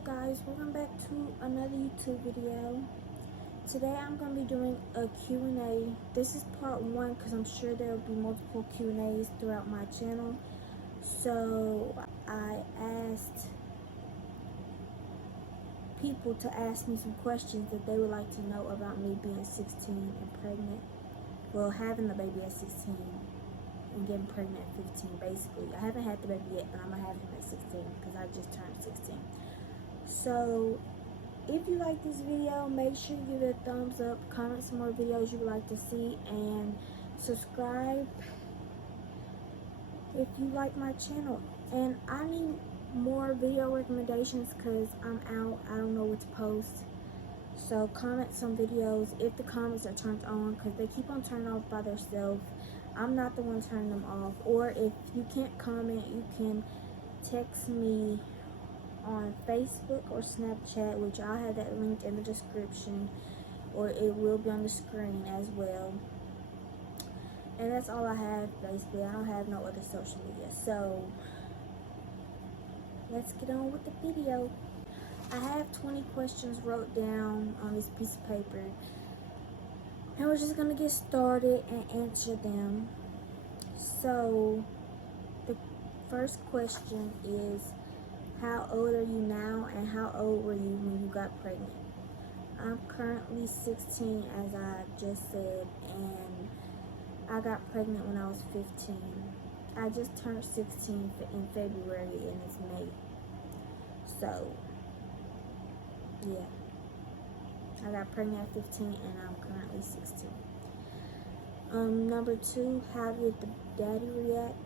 up guys, welcome back to another YouTube video. Today I'm going to be doing a Q&A. This is part 1 because I'm sure there will be multiple Q&As throughout my channel. So I asked people to ask me some questions that they would like to know about me being 16 and pregnant. Well, having the baby at 16 and getting pregnant at 15 basically. I haven't had the baby yet, but I'm going to have him at 16 because I just turned 16. So if you like this video, make sure you give it a thumbs up, comment some more videos you would like to see, and subscribe if you like my channel. And I need more video recommendations because I'm out, I don't know what to post. So comment some videos if the comments are turned on, because they keep on turning off by themselves. I'm not the one turning them off. Or if you can't comment, you can text me on Facebook or Snapchat, which I'll have that linked in the description, or it will be on the screen as well. And that's all I have basically. I don't have no other social media. So let's get on with the video. I have 20 questions wrote down on this piece of paper, and we're just gonna get started and answer them. So the first question is, how old are you now, and how old were you when you got pregnant? I'm currently 16, as I just said, and I got pregnant when I was 15. I just turned 16 in February, and it's May. So yeah, I got pregnant at 15 and I'm currently 16. Number 2, how did the daddy react?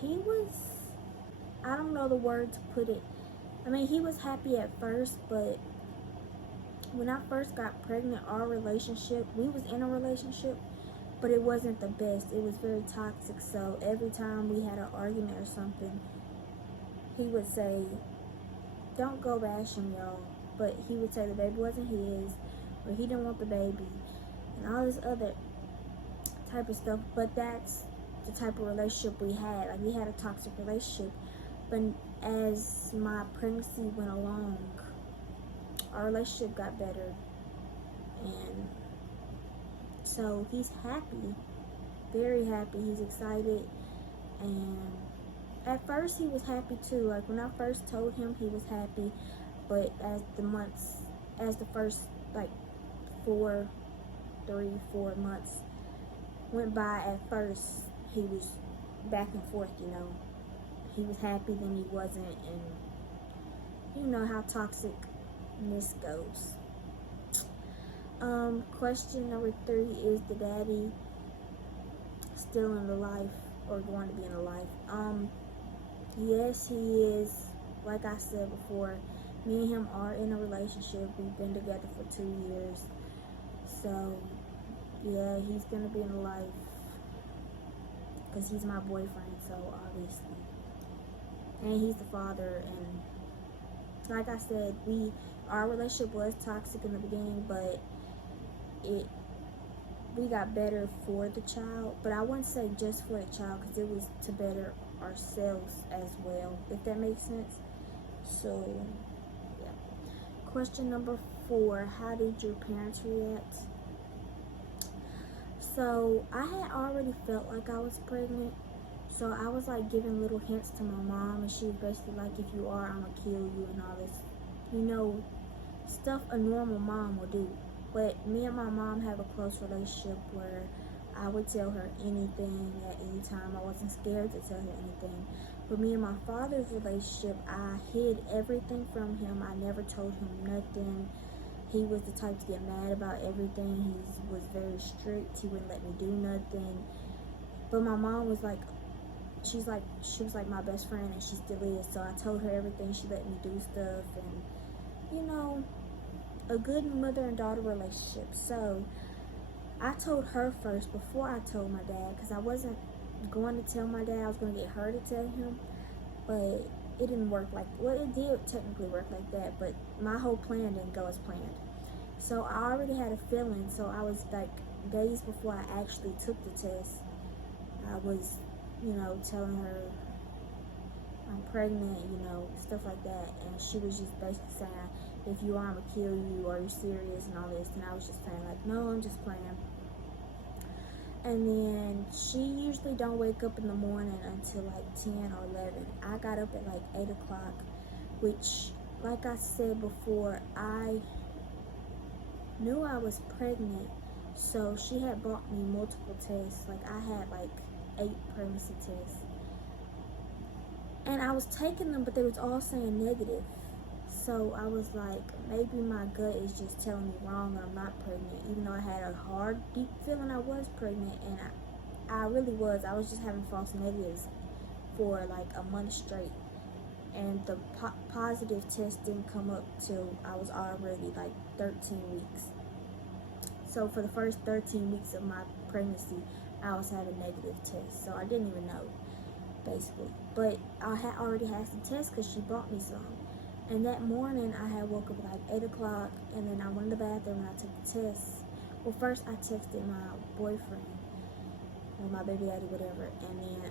He was, I don't know the word to put it. I mean, he was happy at first, but when I first got pregnant, our relationship, we was in a relationship, but it wasn't the best. It was very toxic. So every time we had an argument or something, he would say, don't go bash him, y'all. But he would say the baby wasn't his, or he didn't want the baby, and all this other type of stuff. But that's the type of relationship we had. Like, we had a toxic relationship. But as my pregnancy went along, our relationship got better. And so he's happy, very happy. He's excited. And at first he was happy too. Like, when I first told him, he was happy. But as the first like 4 months went by, at first he was back and forth, you know. He was happy, then he wasn't, and you know how toxicness goes. Question number 3 is the daddy still in the life, or going to be in the life? Yes, he is. Like I said before, me and him are in a relationship. We've been together for 2 years. So yeah, he's gonna be in the life because he's my boyfriend, so obviously. And he's the father, and like I said, our relationship was toxic in the beginning, but we got better for the child. But I wouldn't say just for the child, because it was to better ourselves as well, if that makes sense. So yeah. Question number 4, how did your parents react? So I had already felt like I was pregnant, so I was like giving little hints to my mom, and she was basically like, if you are, I'm gonna kill you, and all this, you know, stuff a normal mom would do. But me and my mom have a close relationship where I would tell her anything at any time. I wasn't scared to tell her anything. But me and my father's relationship, I hid everything from him. I never told him nothing. He was the type to get mad about everything. He was very strict. He wouldn't let me do nothing. But my mom was like, she was like my best friend, and she still is. So I told her everything. She let me do stuff, and you know, a good mother and daughter relationship. So I told her first before I told my dad, because I wasn't going to tell my dad. I was going to get her to tell him, but it didn't work like, well, it did technically work like that, but my whole plan didn't go as planned. So I already had a feeling. So I was like, days before I actually took the test, I was, you know, telling her I'm pregnant, you know, stuff like that. And she was just basically saying, if you are, I'm gonna kill you, are you serious, and all this. And I was just saying like, no, I'm just playing. And then she usually don't wake up in the morning until like 10 or 11. I got up at like 8 o'clock, which, like I said before, I knew I was pregnant. So she had bought me multiple tests. Like I had like 8 pregnancy tests. And I was taking them, but they was all saying negative. So I was like, maybe my gut is just telling me wrong or I'm not pregnant. Even though I had a hard, deep feeling I was pregnant, and I really was. I was just having false negatives for like a month straight. And the positive test didn't come up till I was already like 13 weeks. So for the first 13 weeks of my pregnancy, I was having negative tests. So I didn't even know, basically. But I had already had some tests because she bought me some. And that morning, I had woke up at like 8 o'clock, and then I went to the bathroom and I took the test. Well, first I texted my boyfriend, or my baby daddy, whatever, and then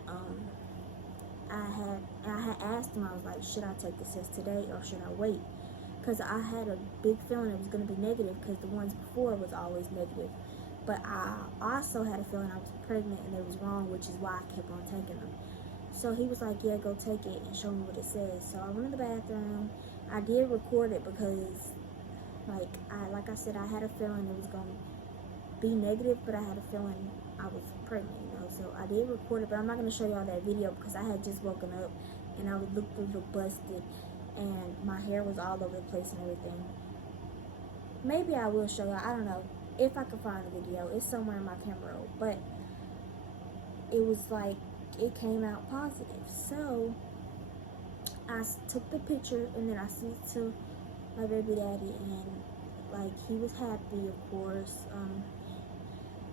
I had asked him, I was like, should I take the test today or should I wait? Because I had a big feeling it was going to be negative because the ones before was always negative. But I also had a feeling I was pregnant and it was wrong, which is why I kept on taking them. So he was like, yeah, go take it and show me what it says. So I went in the bathroom. I did record it because, like I said, I had a feeling it was going to be negative, but I had a feeling I was pregnant, you know. So I did record it, but I'm not going to show y'all that video because I had just woken up and I would look a little busted and my hair was all over the place and everything. Maybe I will show y'all. I don't know. If I can find the video. It's somewhere in my camera roll. But it was like, it came out positive. So I took the picture and then I sent it to my baby daddy, and like he was happy, of course.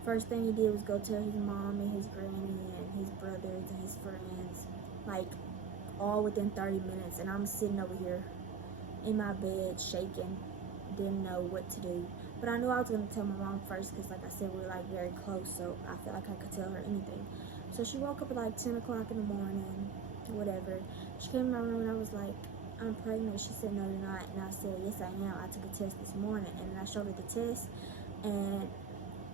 First thing he did was go tell his mom and his granny and his brothers and his friends, like all within 30 minutes. And I'm sitting over here in my bed shaking, didn't know what to do. But I knew I was going to tell my mom first because, like I said, we were like very close, so I felt like I could tell her anything. So she woke up at like 10 o'clock in the morning, whatever. She came in my room and I was like, I'm pregnant. She said, no, you're not. And I said, yes, I am. I took a test this morning. And then I showed her the test. And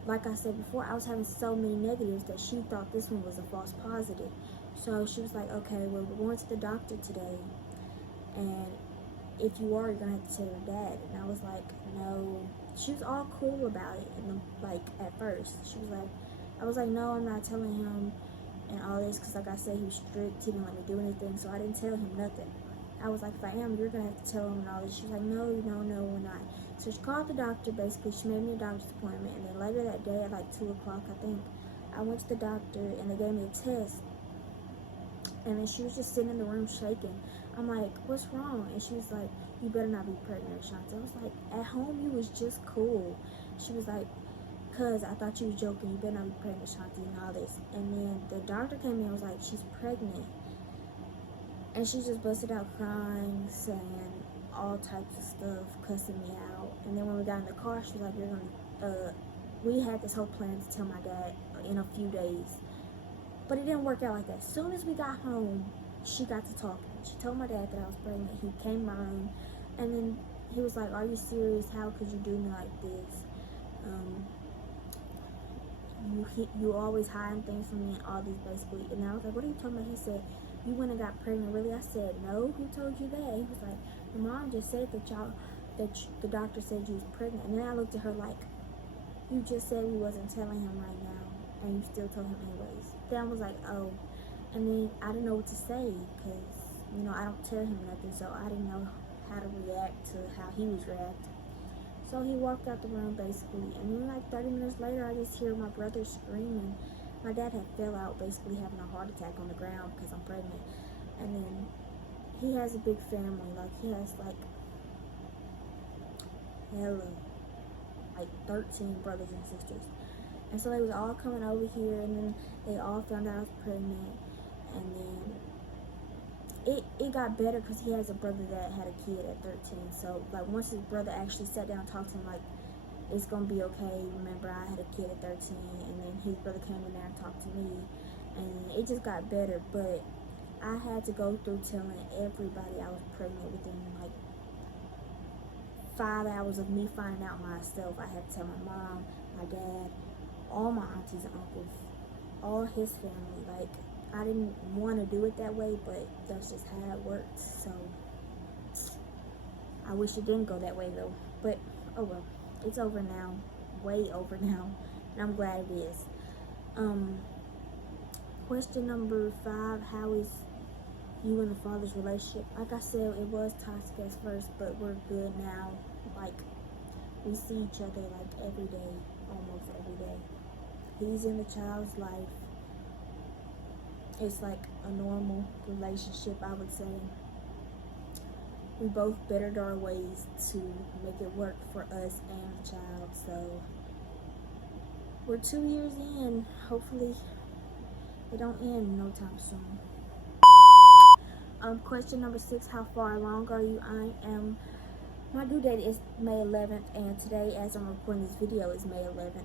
like I said before, I was having so many negatives that she thought this one was a false positive. So she was like, okay, well, we're going to the doctor today. And if you are, you're going to have to tell your dad. And I was like, no. She was all cool about it. And like, at first, I was like, no, I'm not telling him and all this. Because like I said, he was strict. He didn't let me do anything. So I didn't tell him nothing. I was like, if I am, you're going to have to tell him and all this. She was like, no, we're not. So she called the doctor, basically. She made me a doctor's appointment. And then later that day at like 2 o'clock, I think, I went to the doctor and they gave me a test. And then she was just sitting in the room shaking. I'm like, what's wrong? And she was like, you better not be pregnant, Shanti. I was like, at home you was just cool. She was like, cuz I thought you was joking. You better not be pregnant, Shanti, and all this. And then the doctor came in and was like, she's pregnant. And she just busted out crying, saying all types of stuff, cussing me out. And then when we got in the car, she was like, we had this whole plan to tell my dad in a few days. But it didn't work out like that. As soon as we got home, she got to talking. She told my dad that I was pregnant. He came in my room, and then he was like, are you serious? How could you do me like this? You always hiding things from me and all this, basically. And I was like, what are you talking about? He said, you went and got pregnant, really? I said, no, who told you that? He was like, your mom just said that the doctor said you was pregnant. And then I looked at her like, you just said we wasn't telling him right now, and you still told him anyways. Then I was like, oh. And then I didn't know what to say because, you know, I don't tell him nothing, so I didn't know how to react to how he was reacting. So he walked out the room, basically, and then like 30 minutes later, I just hear my brother screaming. My dad had fell out, basically having a heart attack on the ground because I'm pregnant. And then he has a big family. Like, he has like 13 brothers and sisters. And so they was all coming over here, and then they all found out I was pregnant. And then it got better because he has a brother that had a kid at 13. So like once his brother actually sat down and talked to him, like, it's gonna be okay. Remember, I had a kid at 13. And then his brother came in there and talked to me, and it just got better. But I had to go through telling everybody I was pregnant within like 5 hours of me finding out myself. I had to tell my mom, my dad, all my aunties and uncles, all his family. Like, I didn't want to do it that way, but that's just how it worked. So I wish it didn't go that way though. But oh well, it's over now, way over now, and I'm glad it is. Question number 5: how is you and the father's relationship? Like I said, it was toxic at first, but we're good now. Like, we see each other like every day, almost every day. He's in the child's life. It's like a normal relationship, I would say. We both bettered our ways to make it work for us and the child. So we're 2 years in. Hopefully it don't end no time soon. Question number 6: how far along are you? My due date is May 11th, and today, as I'm recording this video, is May 11th.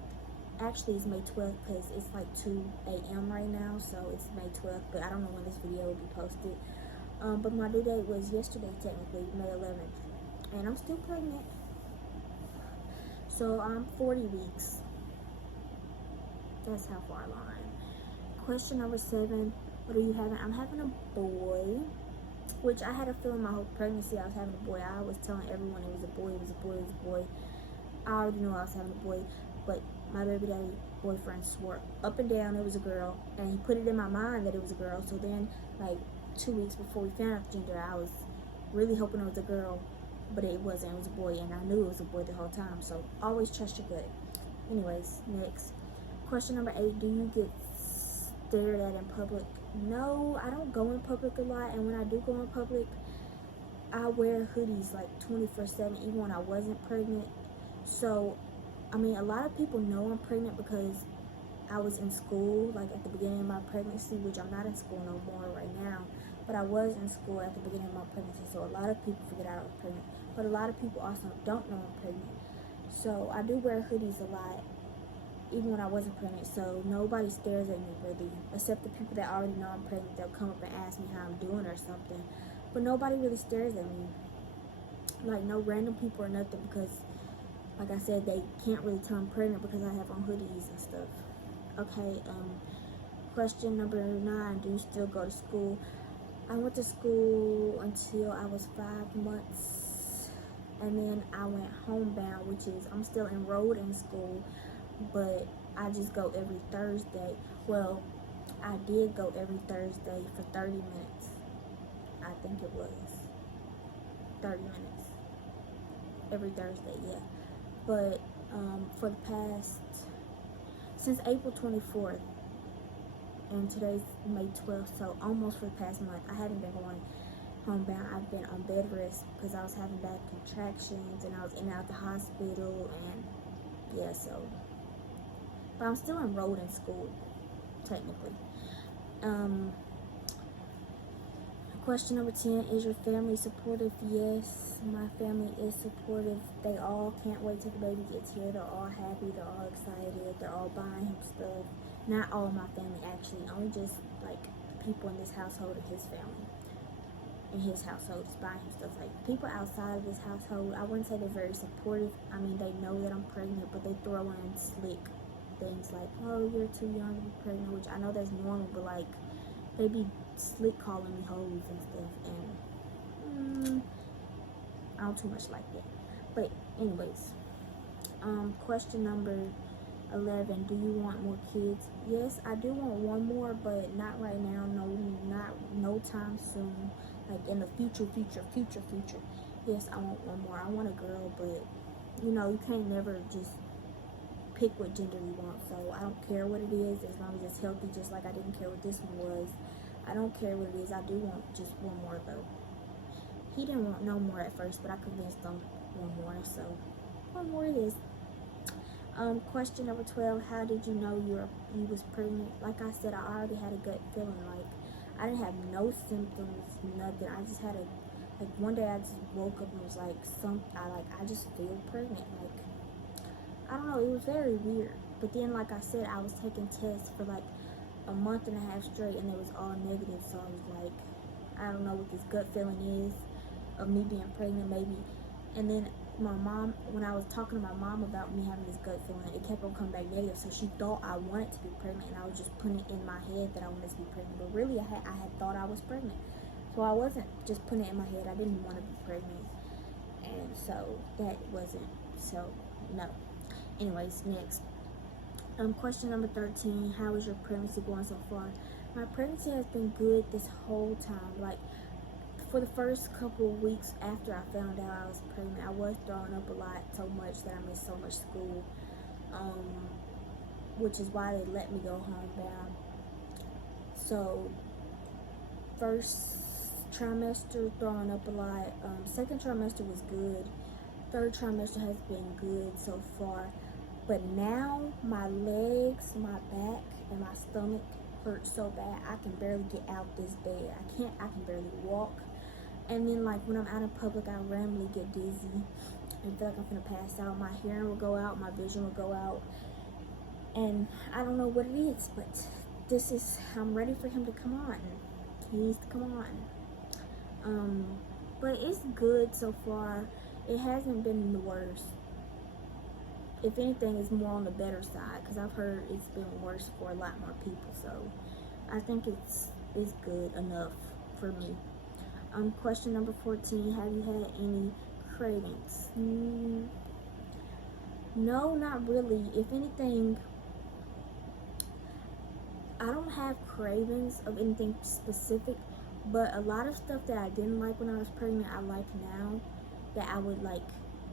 Actually, it's May 12th because it's like 2 a.m. right now, so it's May 12th, but I don't know when this video will be posted. But my due date was yesterday, technically, May 11th, and I'm still pregnant. So I'm 40 weeks. That's how far along I am. Question number 7: what are you having? I'm having a boy, which I had a feeling my whole pregnancy I was having a boy. I was telling everyone it was a boy, it was a boy, it was a boy. I already knew I was having a boy, but my baby daddy boyfriend swore up and down it was a girl, and he put it in my mind that it was a girl. So then, like 2 weeks before we found out the gender, I was really hoping it was a girl, but it wasn't. It was a boy, and I knew it was a boy the whole time. So always trust your gut. Anyways, next. Question number 8: do you get stared at in public? No, I don't go in public a lot, and when I do go in public, I wear hoodies like 24/7, even when I wasn't pregnant. So, I mean, a lot of people know I'm pregnant because I was in school, like at the beginning of my pregnancy, which I'm not in school no more right now, but I was in school at the beginning of my pregnancy, so a lot of people figured out I was pregnant, but a lot of people also don't know I'm pregnant. So I do wear hoodies a lot, even when I wasn't pregnant, so nobody stares at me really, except the people that already know I'm pregnant. They'll come up and ask me how I'm doing or something, but nobody really stares at me, like no random people or nothing, because like I said, they can't really tell I'm pregnant because I have on hoodies and stuff. Okay, question number 9: do you still go to school? I went to school until I was 5 months, and then I went homebound, which is I'm still enrolled in school, but I just go every Thursday. Well, I did go every Thursday for 30 minutes. I think it was 30 minutes every Thursday, yeah. But for the past, since April 24th, and today's May 12th, so almost for the past month, I haven't been going homebound. I've been on bed rest because I was having bad contractions, and I was in and out the hospital, and yeah, so. But I'm still enrolled in school, technically. Question number 10: is your family supportive? Yes, my family is supportive. They all can't wait till the baby gets here. They're all happy. They're all excited. They're all buying him stuff. Not all my family, actually. Only just, like, people in this household and his family. In his household is buying him stuff. Like, people outside of this household, I wouldn't say they're very supportive. I mean, they know that I'm pregnant, but they throw in slick things like, oh, you're too young to be pregnant, which I know that's normal, but, like, they be slick calling me hoes and stuff, and I don't too much like that. But anyways, question number 11: do you want more kids? Yes, I do want one more, but not right now. No time soon. Like in the future. Yes, I want one more. I want a girl, but you know, you can't never just pick what gender you want. So I don't care what it is, as long as it's healthy. Just like I didn't care what this one was. I don't care what it is. I do want just one more though. He didn't want no more at first, but I convinced him one more, so one more it is. Question number 12: how did you know you was pregnant? Like I said, I already had a gut feeling. Like I didn't have no symptoms, nothing. I just had like one day I just woke up and was like I just feel pregnant. Like I don't know, it was very weird. But then, like I said, I was taking tests for like a month and a half straight, and it was all negative. So I was like, I don't know what this gut feeling is of me being pregnant, maybe. And then my mom, when I was talking to my mom about me having this gut feeling, it kept on coming back negative. So she thought I wanted to be pregnant, and I was just putting it in my head that I wanted to be pregnant. But really, I had thought I was pregnant. So I wasn't just putting it in my head. I didn't want to be pregnant. And so that wasn't, so no. Anyways, next. Question number 13, how is your pregnancy going so far? My pregnancy has been good this whole time. Like, for the first couple of weeks after I found out I was pregnant, I was throwing up a lot, so much that I missed so much school, which is why they let me go homebound. So first trimester, throwing up a lot. Second trimester was good. Third trimester has been good so far. But now my legs, my back, and my stomach hurt so bad I can barely get out this bed. I can barely walk. And then, like, when I'm out in public, I randomly get dizzy and feel like I'm gonna pass out. My hearing will go out, my vision will go out, and I don't know what it is, but I'm ready for him to come on. He needs to come on. But it's good so far. It hasn't been the worst. If anything, it's more on the better side, because I've heard it's been worse for a lot more people. So I think it's good enough for me. Question number 14, have you had any cravings? No, not really. If anything, I don't have cravings of anything specific, but a lot of stuff that I didn't like when I was pregnant, I like now, that I would like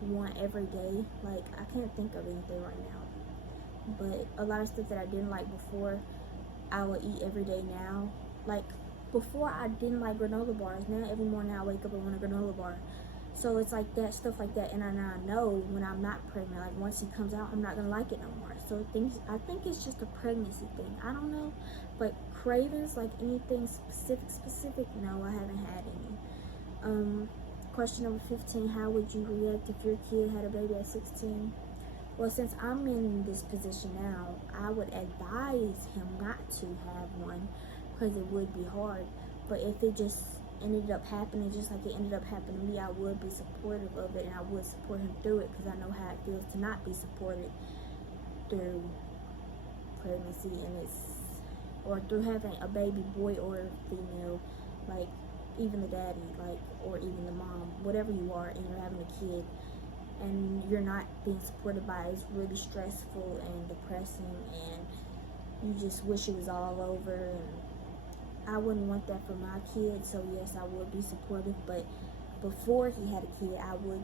want every day. Like, I can't think of anything right now, but a lot of stuff that I didn't like before, I would eat every day now. Like, before I didn't like granola bars. Now every morning I wake up and want a granola bar. So it's like that, stuff like that. And I know when I'm not pregnant, like once he comes out, I'm not gonna like it no more. So I think it's just a pregnancy thing. I don't know, but cravings, like anything specific, no, I haven't had any. Question number 15, how would you react if your kid had a baby at 16? Well, since I'm in this position now, I would advise him not to have one, because it would be hard. But if it just ended up happening just like it ended up happening to me, I would be supportive of it, and I would support him through it, because I know how it feels to not be supported through pregnancy, or through having a baby boy or female, like even the daddy, like, or even the mom, whatever you are, and you're having a kid and you're not being supported by it. It's really stressful and depressing, and you just wish it was all over. And I wouldn't want that for my kid. So yes, I would be supportive, but before he had a kid, I would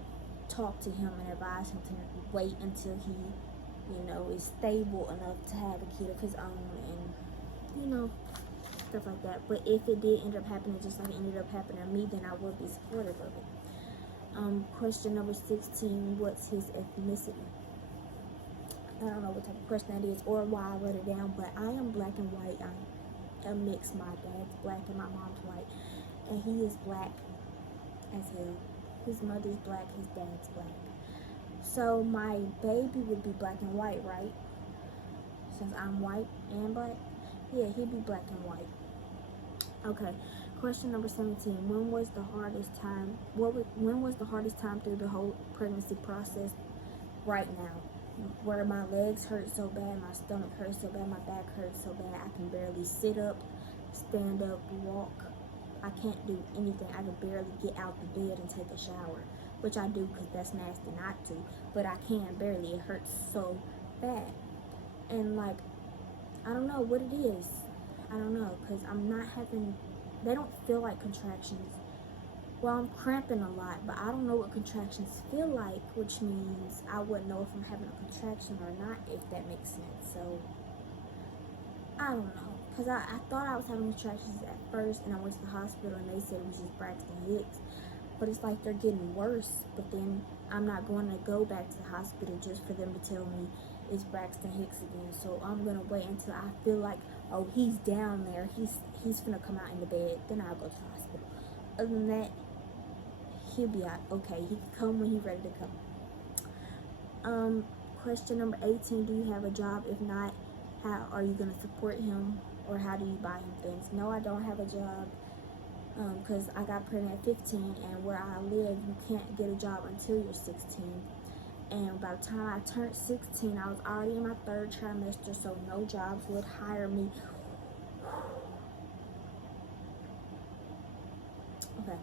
talk to him and advise him to wait until he, is stable enough to have a kid of his own, and stuff like that. But if it did end up happening just like it ended up happening to me, then I would be supportive of it. Question number 16, what's his ethnicity? I don't know what type of question that is or why I wrote it down, but I am black and white. I'm a mix. My dad's black and my mom's white, and he is black as hell. His mother's black, his dad's black. So my baby would be black and white, right? Since I'm white and black, yeah, he'd be black and white. Okay. Question number 17. When was the hardest time? When was the hardest time through the whole pregnancy process? Right now, where my legs hurt so bad, my stomach hurts so bad, my back hurts so bad, I can barely sit up, stand up, walk. I can't do anything. I can barely get out the bed and take a shower, which I do because that's nasty not to. But I can barely. It hurts so bad, and like, I don't know what it is. I don't know, because I'm not having. They don't feel like contractions. Well, I'm cramping a lot, but I don't know what contractions feel like, which means I wouldn't know if I'm having a contraction or not, if that makes sense. So, I don't know. Because I thought I was having contractions at first, and I went to the hospital, and they said it was just Braxton Hicks. But it's like they're getting worse, but then I'm not going to go back to the hospital just for them to tell me it's Braxton Hicks again. So I'm going to wait until I feel like, oh, he's down there, he's gonna come out in the bed, then I'll go to the hospital. Other than that, he'll be out. Okay, he can come when he's ready to come. Question number 18, do you have a job? If not, how are you gonna support him? or how do you buy him things? No, I don't have a job, because I got pregnant at 15, and where I live, you can't get a job until you're 16. And by the time I turned 16, I was already in my 3rd trimester, so no jobs would hire me. Okay,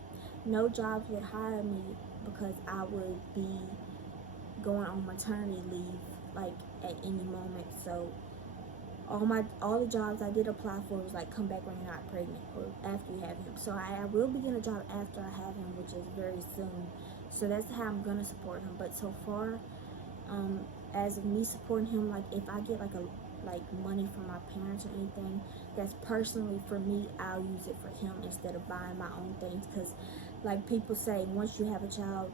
no jobs would hire me because I would be going on maternity leave like at any moment. So all the jobs I did apply for was like, come back when you're not pregnant or after you have him. So I will be getting a job after I have him, which is very soon. So that's how I'm gonna support him. But so far, as of me supporting him, like if I get like money from my parents or anything, that's personally for me, I'll use it for him instead of buying my own things. Because like people say, once you have a child,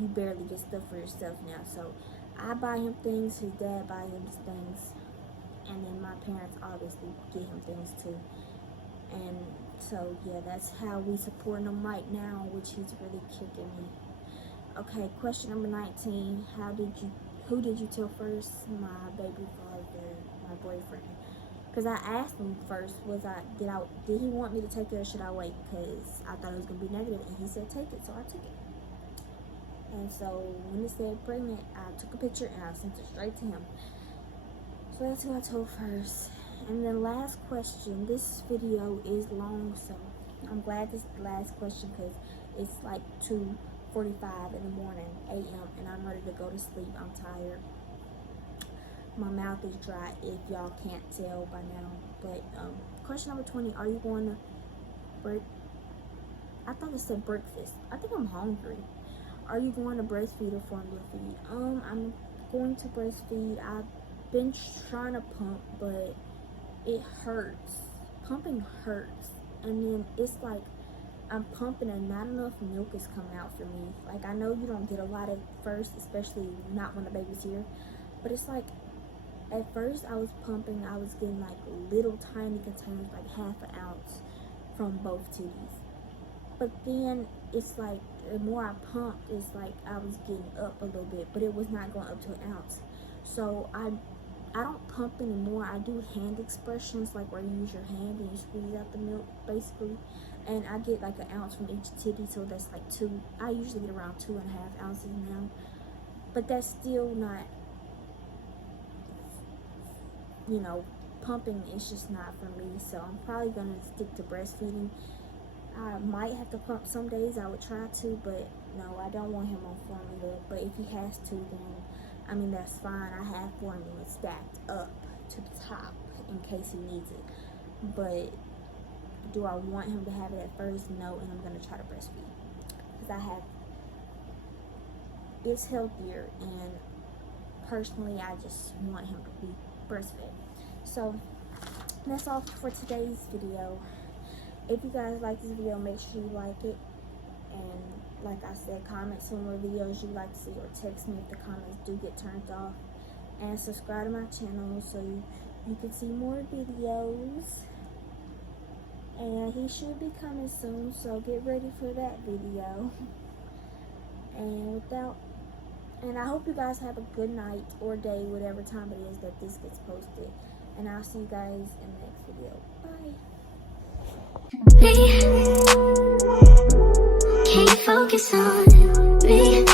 you barely get stuff for yourself now. So I buy him things, his dad buy him things, and then my parents obviously get him things too. And so yeah, that's how we support him right now, which he's really kicking me. Okay, question number 19. Who did you tell first? My baby father, my boyfriend. Because I asked him first, did he want me to take it or should I wait? Because I thought it was going to be negative, and he said take it, so I took it. And so when it said pregnant, I took a picture and I sent it straight to him. So that's who I told first. And then last question. This video is long, so I'm glad this is the last question because it's like 2:45 in the morning, a.m., and I'm ready to go to sleep. I'm tired. My mouth is dry if y'all can't tell by now. But question number 20, are you going to break? I thought it said breakfast. I think I'm hungry. Are you going to breastfeed or formula feed? I'm going to breastfeed. I've been trying to pump, but it hurts. Pumping hurts. And then it's like I'm pumping and not enough milk is coming out for me. Like, I know you don't get a lot at first, especially not when the baby's here. But it's like, at first I was pumping, I was getting like little tiny containers, like half an ounce from both titties. But then it's like, the more I pumped, it's like I was getting up a little bit, but it was not going up to an ounce. So I don't pump anymore. I do hand expressions, like where you use your hand and you squeeze out the milk, basically. And I get like an ounce from each titty, so that's like I usually get around 2.5 ounces now. But that's still not, pumping is just not for me. So I'm probably gonna stick to breastfeeding. I might have to pump some days. I would try to, but no, I don't want him on formula. But if he has to, then that's fine. I have formula stacked up to the top in case he needs it. But do I want him to have it at first? No, and I'm gonna try to breastfeed because it's healthier, and personally, I just want him to be breastfed. So that's all for today's video. If you guys like this video, make sure you like it, and like I said, comment some more videos you'd like to see, or text me if the comments do get turned off, and subscribe to my channel so you can see more videos. And he should be coming soon, so get ready for that video. And I hope you guys have a good night or day, whatever time it is that this gets posted. And I'll see you guys in the next video. Bye. Can't focus on me.